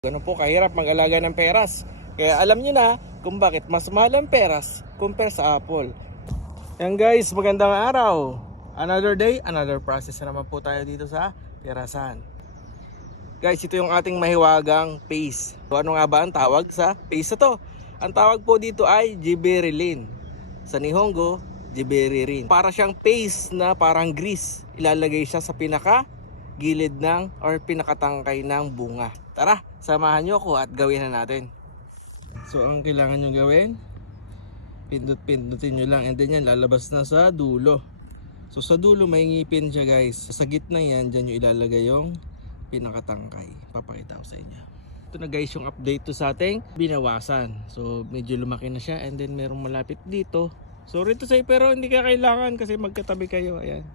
Ganun po kahirap mag-alaga ng peras. Kaya alam nyo na kung bakit mas mahal ang peras compare sa apple. Yan guys, magandang araw. Another day, another process na naman po tayo dito sa perasan. Guys, ito yung ating mahiwagang paste. So, ano nga ba ang tawag sa paste na to? Ang tawag po dito ay gibberellin. Sa Nihongo, gibberirin. Para siyang paste na parang grease. Ilalagay siya sa pinaka gilid ng or pinakatangkay ng bunga. Tara, samahan nyo ako at gawin na natin. So ang kailangan nyo gawin, pindot-pindutin nyo lang, and then yan lalabas na sa dulo. So sa dulo may ngipin siya guys. Sa gitna yan, dyan nyo ilalagay yung pinakatangkay. Papakita ko sa inyo. Ito na guys yung update to sa ating binawasan. So medyo lumaki na siya, and then merong malapit dito. Sorry to say pero hindi ka kailangan kasi magkatabi kayo. Ayan.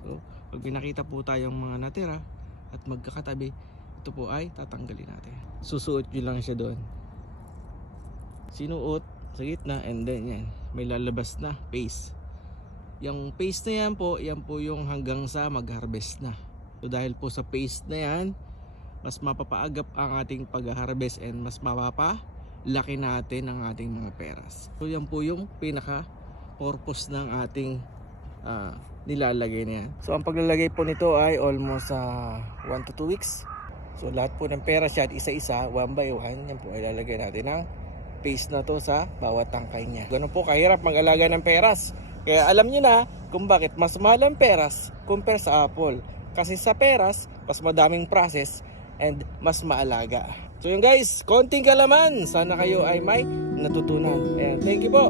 So pag pinakita po tayong mga natira at magkakatabi, ito po ay tatanggalin natin. Susuot nyo lang siya doon. Sinuot sa gitna, and then yan, may lalabas na paste. Yung paste na yan po yung hanggang sa mag-harvest na. So dahil po sa paste na yan, mas mapapaagap ang ating pag-harvest and mas mapapalaki natin ang ating mga peras. So yan po yung pinaka purpose ng ating nilalagay na yan. So ang paglalagay po nito ay almost 1 to 2 weeks. So lahat po ng peras yan, isa-isa, one by one, yan po ilalagay natin ng paste na to sa bawat tangkay niya. Ganun po kahirap mag-alaga ng peras. Kaya alam nyo na kung bakit mas mahal ang peras compare sa apple. Kasi sa peras, mas madaming process and mas maalaga. So yun guys, konting kalaman. Sana kayo ay may natutunan. And thank you po.